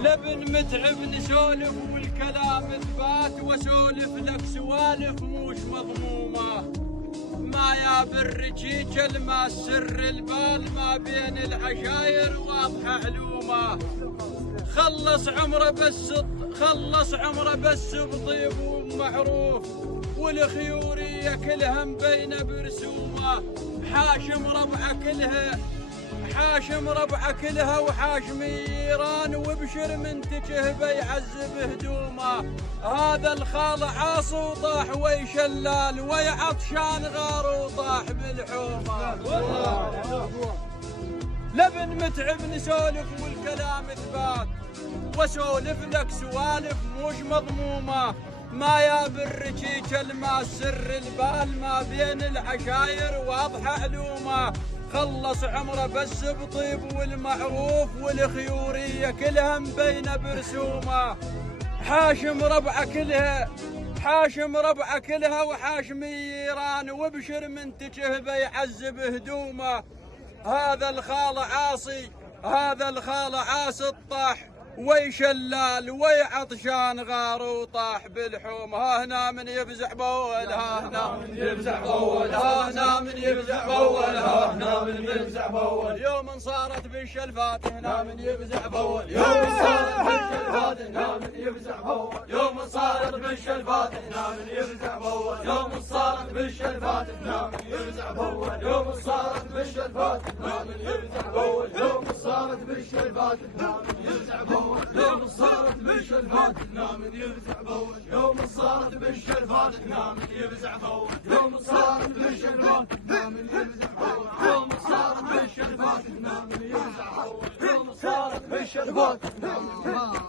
لبن متعب نسولف والكلام ثبات، واسولف لك سوالف موش مضمومه. ما يا بالرجيج الما سر البال، ما بين العشاير واضحه علومه. خلص عمره بس بطيب ومعروف، والخيوريه كلها مبينه برسومه. حاشم ربعه كلها وحاشم ايران، وبشر منتجه بيعذب هدومه. هذا الخال عاص وطاح ويشلال، ويعطشان غار وطاح بالحومه. لبن متعب نسولف والكلام ثبات، واسولف لك سوالف موش مضمومه. ما يا بالرجيج الما سر البال، ما بين العشاير واضحه علومه. خلص عمره بس بطيب والمعروف، والخيوريه كلها مبينه برسومه. حاشم ربعه كلها وحاشم ايران، وبشر منتجه بيعذب هدومه. هذا الخال عاصي الطاح ويشلال، ويعطشان غار وطاح بالحوم. ها هنا من يفزع بول، ها هنا من يفزع بول، ها هنا من يفزع بول، ها هنا من يفزع بول. يوم صارت بالشلفات هنا من يفزع بول، يوم صارت بالشلفات هنا من يفزع بول، يوم صارت بالشلفات هنا من يفزع بول، يوم صارت بالشلفات هنا من يفزع بول، يوم صارت بالشلفات هنا من يفزع بول، يوم صارت بالشلفات هنا من يفزع بول، يوم صارت بالشلفات هنا من يفزع بول، يوم صارت بالشلفات هنا من يفزع بول، يوم صارت بالشلفات هنا من يفزع بول، يوم صارت بالشلفات هنا من يفزع بول، يوم صارت بالشلفات هنا من يفزع بول.